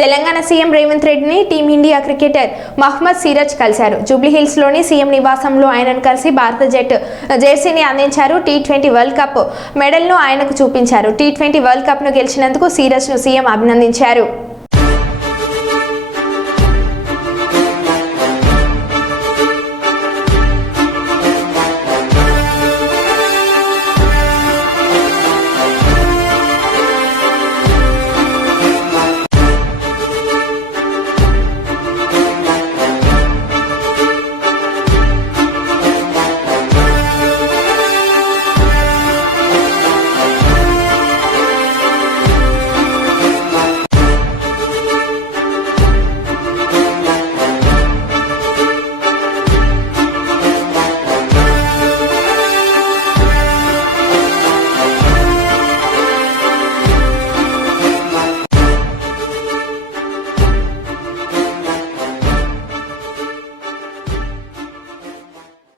Telangana CM Revanth రెడ్డిని team India cricketer Mohammad Siraj కలిశారు. జూబ్లీహిల్స్లోని CM నివాసంలో ఆయనను కలిసి భారత జెర్సీని అందించారు. టీ20 వరల్డ్ కప్ మెడల్ను ఆయనకు చూపించారు. టీ20 వరల్డ్ కప్ను గెలిచినందుకు సిరాజ్ను సీఎం అభినందించారు.